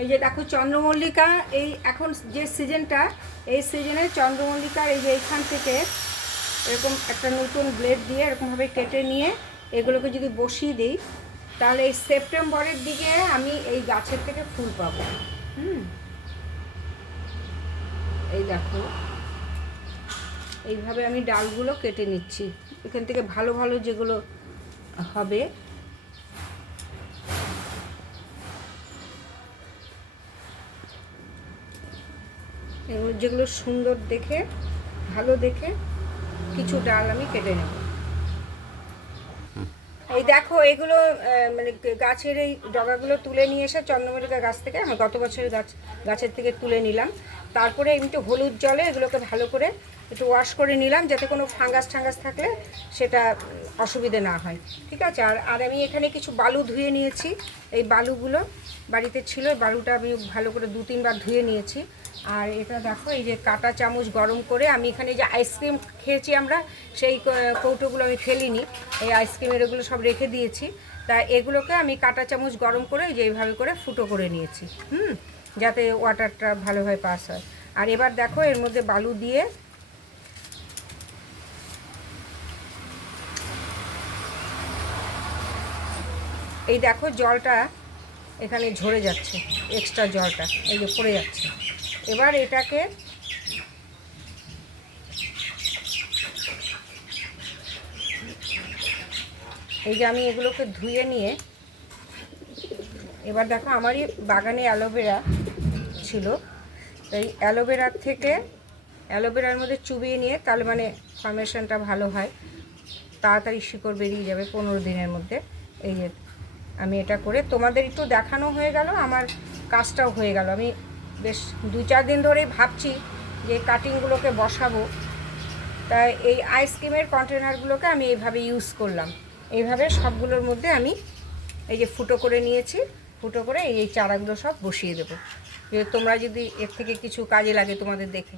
এই যে দেখো চন্দ্রমল্লিকা, এই এখন যে সিজনটা, এই সিজনে চন্দ্রমল্লিকার এই যে এইখান থেকে এরকম একটা নতুন ব্লেড দিয়ে এরকমভাবে কেটে নিয়ে এগুলোকে যদি বসিয়ে দিই, তাহলে এই সেপ্টেম্বরের দিকে আমি এই গাছের থেকে ফুল পাবো। এই দেখো এইভাবে আমি ডালগুলো কেটে নিচ্ছি, এখান থেকে ভালো ভালো যেগুলো হবে এগুলো, যেগুলো সুন্দর দেখে ভালো দেখে কিছু ডাল আমি কেটে নেব। এই দেখো এগুলো মানে গাছের এই ডগাগুলো তুলে নিয়ে এসে চন্দ্রমল্লিকা গাছ থেকে, আমি গত বছরের গাছের থেকে তুলে নিলাম। তারপরে এমনি হলুদ জলে এগুলোকে ভালো করে একটু ওয়াশ করে নিলাম, যাতে কোনো ফাঙ্গাস ঠাঙ্গাস থাকলে সেটা অসুবিধে না হয়। ঠিক আছে। আর আমি এখানে কিছু বালু ধুয়ে নিয়েছি। এই বালুগুলো বাড়িতে ছিল, বালুটা আমি ভালো করে 2-3 বার ধুয়ে নিয়েছি। আর এটা দেখো এই যে কাঁটা চামচ গরম করে আমি এখানে যে আইসক্রিম খেয়েছি আমরা, সেই কৌটোগুলো আমি ফেলিনি, এই আইসক্রিমের এগুলো সব রেখে দিয়েছি। তা এগুলোকে আমি কাঁটা চামচ গরম করে এই যে এইভাবে করে ফুটো করে নিয়েছি, যাতে ওয়াটারটা ভালোভাবে পাস হয়। আর এবার দেখো এর মধ্যে বালু দিয়ে এই দেখো জলটা এখানে ঝরে যাচ্ছে, এক্সট্রা জলটা এই যে পড়ে যাচ্ছে। এবার এটাকে এই যে আমি এগুলোকে ধুয়ে নিয়ে, এবার দেখো আমারই বাগানে অ্যালোভেরা ছিল, এই অ্যালোভেরার থেকে অ্যালোভেরার মধ্যে চুবিয়ে নিয়ে, তাহলে মানে ফর্মেশনটা ভালো হয়, তাড়াতাড়ি শিকড় বেরিয়ে যাবে 15 দিনের মধ্যে। এই যে আমি এটা করে তোমাদের একটু দেখানো হয়ে গেল, আমার কাজটাও হয়ে গেল। আমি বেশ 2-4 দিন ধরেই ভাবছি যে কাটিংগুলোকে বসাবো, তাই এই আইসক্রিমের কন্টেনারগুলোকে আমি এইভাবে ইউজ করলাম। এইভাবে সবগুলোর মধ্যে আমি এই যে ফুটো করে নিয়েছি, ফুটো করে এই চারাগুলো সব বসিয়ে দেবো। তোমরা যদি এর থেকে কিছু কাজে লাগে তোমাদের দেখে।